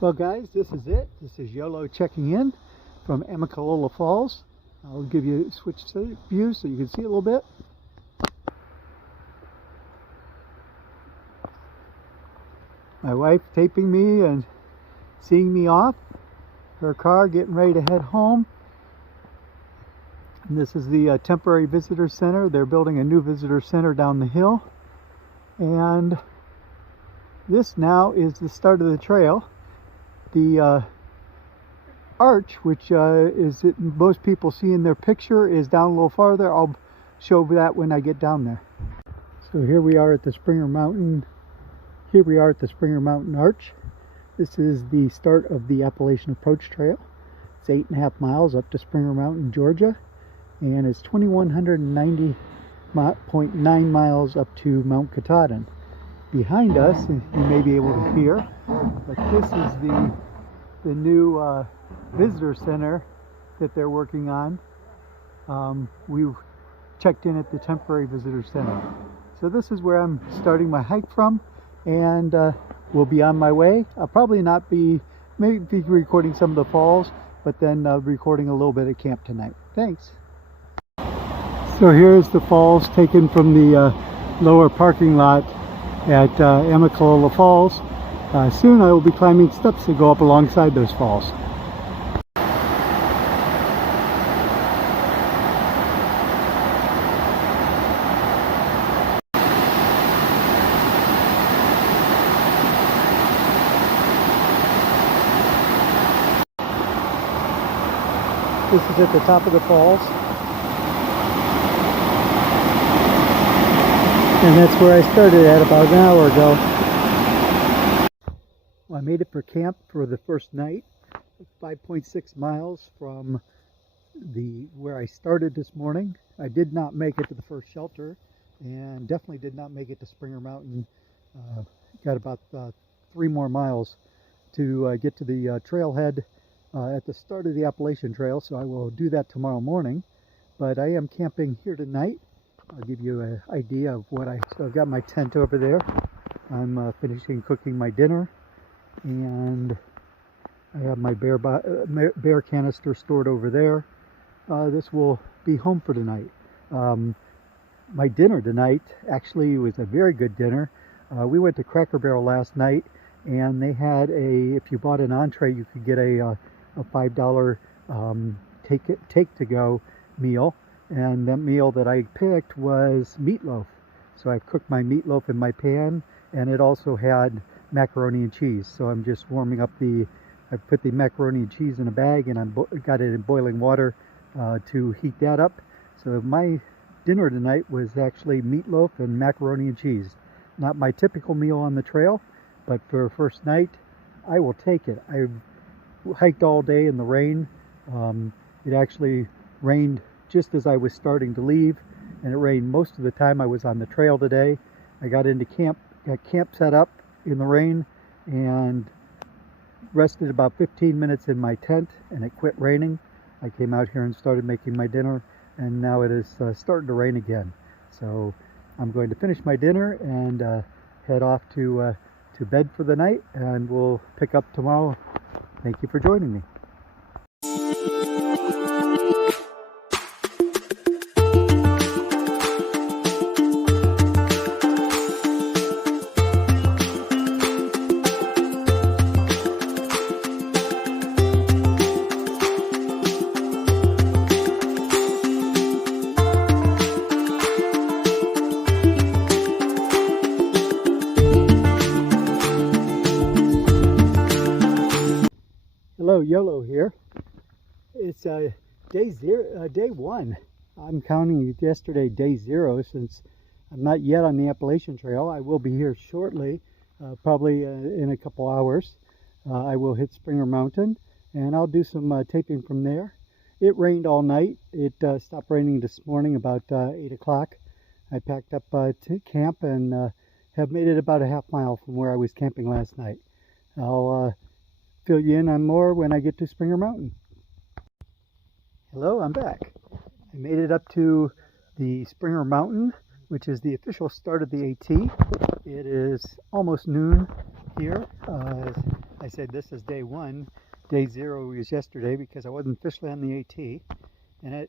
Well guys, this is it. This is YOLO checking in from Amicalola Falls. I'll give you a switch view so you can see a little bit. My wife taping me and seeing me off. Her car getting ready to head home. And this is the temporary visitor center. They're building a new visitor center down the hill. And this now is the start of the trail. The arch, which is most people see in their picture, is down a little farther. I'll show that when I get down there. So here we are at the Springer Mountain. Here we are at the Springer Mountain Arch. This is the start of the Appalachian Approach Trail. It's 8.5 miles up to Springer Mountain, Georgia, and it's 2,190.9 miles up to Mount Katahdin. Behind us, you may be able to hear, but this is the new visitor center that they're working on. We checked in at the temporary visitor center. So this is where I'm starting my hike from, and we'll be on my way. I'll probably not be, maybe be recording some of the falls, but then recording a little bit of camp tonight. Thanks. So here's the falls taken from the lower parking lot at Amicalola Falls. Soon I will be climbing steps to go up alongside those falls. This is at the top of the falls. And that's where I started at about an hour ago. Well, I made it for camp for the first night. 5.6 miles from where I started this morning. I did not make it to the first shelter, and definitely did not make it to Springer Mountain. Got about 3 more miles to get to the trailhead at the start of the Appalachian Trail, so I will do that tomorrow morning. But I am camping here tonight. I'll give you an idea of what so I've got my tent over there. I'm finishing cooking my dinner, and I have my bear canister stored over there. This will be home for tonight. My dinner tonight actually was a very good dinner. We went to Cracker Barrel last night, and they had if you bought an entree, you could get a $5 take to go meal. And that meal that I picked was meatloaf. So I cooked my meatloaf in my pan, and it also had macaroni and cheese. So I'm just warming up I put the macaroni and cheese in a bag, and I got it in boiling water to heat that up. So my dinner tonight was actually meatloaf and macaroni and cheese. Not my typical meal on the trail, but for a first night, I will take it. I hiked all day in the rain. It actually rained just as I was starting to leave, and it rained most of the time I was on the trail today. I got into camp, got camp set up in the rain, and rested about 15 minutes in my tent, and it quit raining. I came out here and started making my dinner, and now it is starting to rain again. So I'm going to finish my dinner and head off to bed for the night, and we'll pick up tomorrow. Thank you for joining me. Hello, YOLO here. It's day 1. I'm counting yesterday day 0 since I'm not yet on the Appalachian Trail. I will be here shortly, probably in a couple hours. I will hit Springer Mountain, and I'll do some taping from there. It rained all night. It stopped raining this morning about 8 o'clock. I packed up to camp and have made it about a half mile from where I was camping last night. I'll fill you in on more when I get to Springer Mountain. Hello, I'm back. I made it up to the Springer Mountain, which is the official start of the AT. It is almost noon here. I said this is day 1. Day 0 was yesterday because I wasn't officially on the AT. And at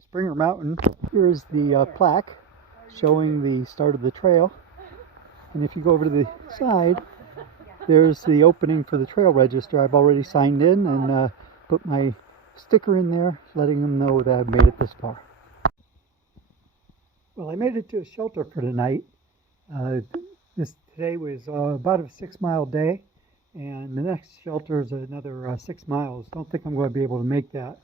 Springer Mountain, here's the plaque showing the start of the trail. And if you go over to the side, there's the opening for the trail register. I've already signed in and put my sticker in there, letting them know that I've made it this far. Well, I made it to a shelter for tonight. Today was about a 6-mile day, and the next shelter is another 6 miles. Don't think I'm going to be able to make that.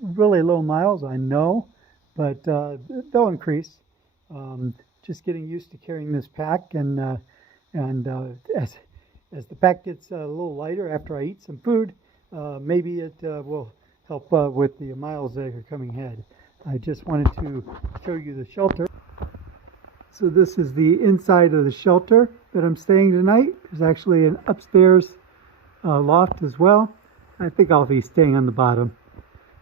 Really low miles, I know, but they'll increase. Just getting used to carrying this pack, and as the pack gets a little lighter after I eat some food, maybe it will help with the miles that are coming ahead. I just wanted to show you the shelter. So this is the inside of the shelter that I'm staying tonight. There's actually an upstairs loft as well. I think I'll be staying on the bottom.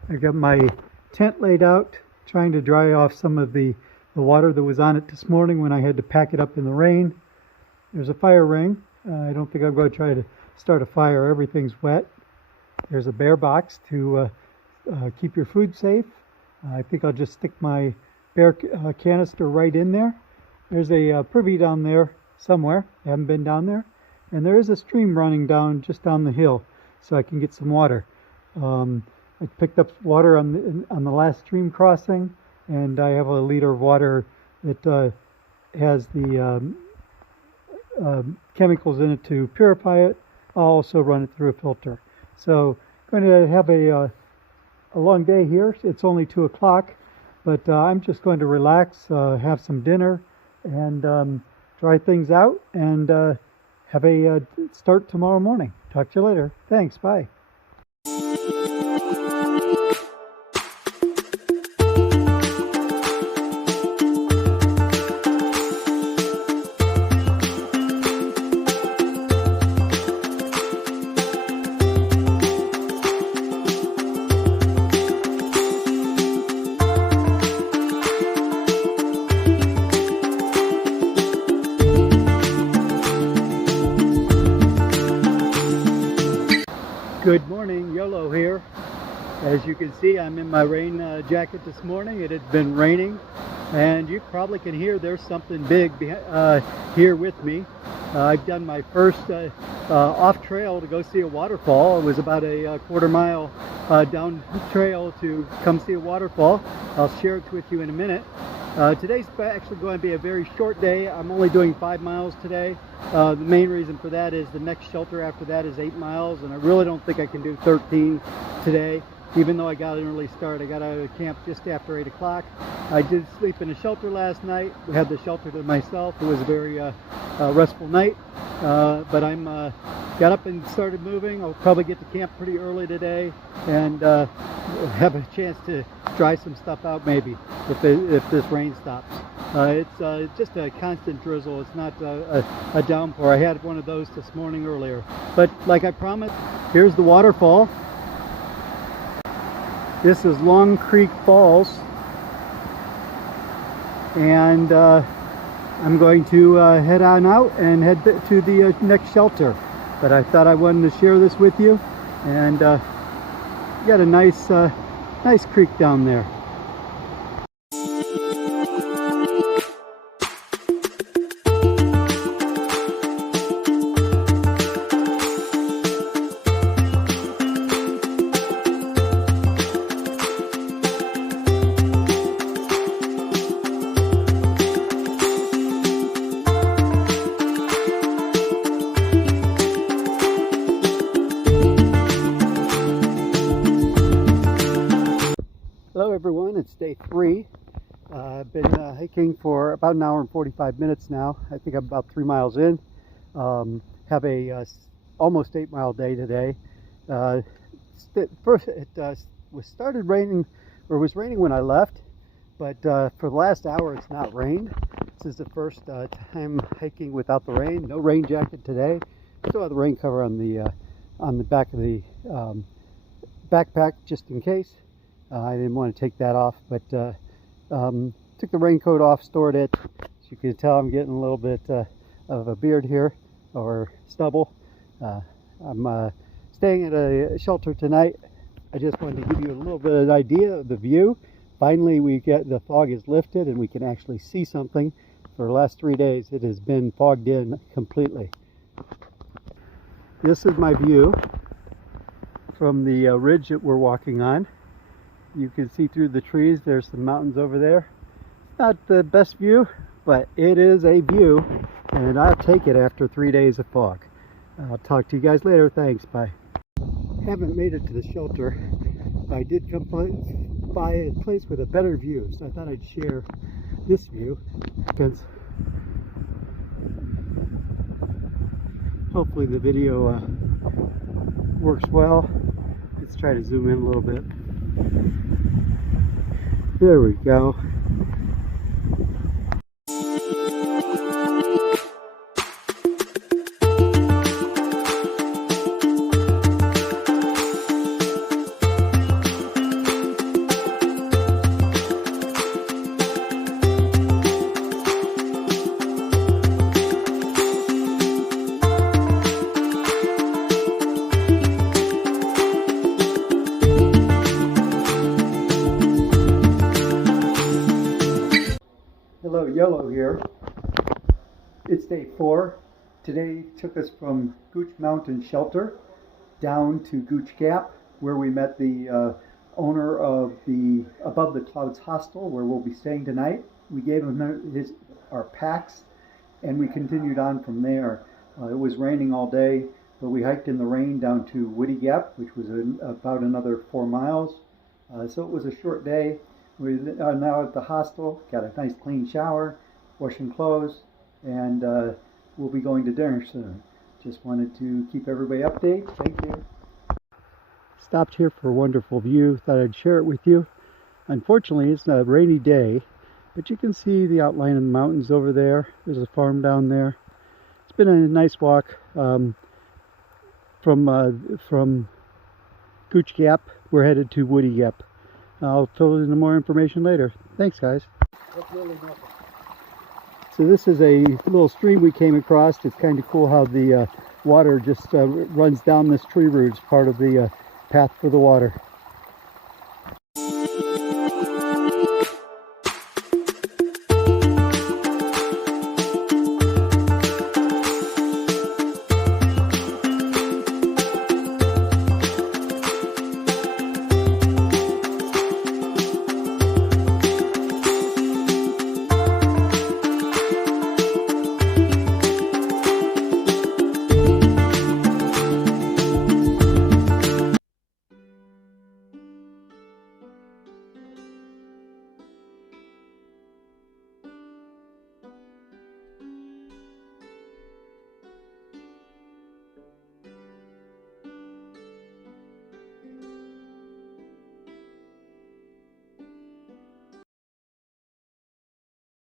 I got my tent laid out, trying to dry off some of the water that was on it this morning when I had to pack it up in the rain. There's a fire ring. I don't think I'm going to try to start a fire. Everything's wet. There's a bear box to keep your food safe. I think I'll just stick my bear canister right in there. There's a privy down there somewhere. I haven't been down there. And there is a stream running down just down the hill, so I can get some water. I picked up water on the last stream crossing, and I have a liter of water that has the chemicals in it to purify it. I'll also run it through a filter. So I'm going to have a long day here. It's only 2 o'clock, but I'm just going to relax, have some dinner, and dry things out, and have a start tomorrow morning. Talk to you later. Thanks. Bye. Good morning, YOLO here. As you can see, I'm in my rain jacket this morning. It had been raining, and you probably can hear there's something big here with me. I've done my first off trail to go see a waterfall. It was about a quarter mile down trail to come see a waterfall. I'll share it with you in a minute. Today's actually going to be a very short day. I'm only doing 5 miles today. The main reason for that is the next shelter after that is 8 miles, and I really don't think I can do 13 today, even though I got an early start. I got out of camp just after 8 o'clock. I did sleep in a shelter last night. We had the shelter to myself. It was a very restful night, but I'm got up and started moving. I'll probably get to camp pretty early today and have a chance to dry some stuff out maybe if this rain stops. It's just a constant drizzle. It's not a downpour. I had one of those this morning earlier. But like I promised, here's the waterfall. This is Long Creek Falls. And I'm going to head on out and head to the next shelter. But I thought I wanted to share this with you. And got a nice creek down there. Hello everyone, it's day 3. I've been hiking for about an hour and 45 minutes now. I think I'm about 3 miles in. Have a almost 8 mile day today. First it started raining, or was raining when I left, but for the last hour it's not rained. This is the first time hiking without the rain. No rain jacket today. Still have the rain cover on the back of the backpack just in case. I didn't want to take that off, but took the raincoat off, stored it. As you can tell, I'm getting a little bit of a beard here, or stubble. I'm staying at a shelter tonight. I just wanted to give you a little bit of an idea of the view. Finally, the fog is lifted and we can actually see something. For the last 3 days, it has been fogged in completely. This is my view from the ridge that we're walking on. You can see through the trees. There's some mountains over there. Not the best view, but it is a view, and I'll take it after 3 days of fog. I'll talk to you guys later. Thanks. Bye. Haven't made it to the shelter. I did come by a place with a better view, so I thought I'd share this view. Because hopefully the video works well. Let's try to zoom in a little bit. There we go. Hello, YOLO here. It's day 4. Today took us from Gooch Mountain Shelter down to Gooch Gap, where we met the owner of the Above The Clouds Hostel, where we'll be staying tonight. We gave him our packs, and we continued on from there. It was raining all day, but we hiked in the rain down to Woody Gap, which was about another 4 miles. So it was a short day. We are now at the hostel, got a nice clean shower, washing clothes, and we'll be going to dinner soon. Just wanted to keep everybody updated. Thank you. Stopped here for a wonderful view. Thought I'd share it with you. Unfortunately, it's a rainy day, but you can see the outline of the mountains over there. There's a farm down there. It's been a nice walk from Gooch Gap. We're headed to Woody Gap. I'll fill in more information later. Thanks, guys. So this is a little stream we came across. It's kind of cool how the water just runs down this tree root. It's part of the path for the water.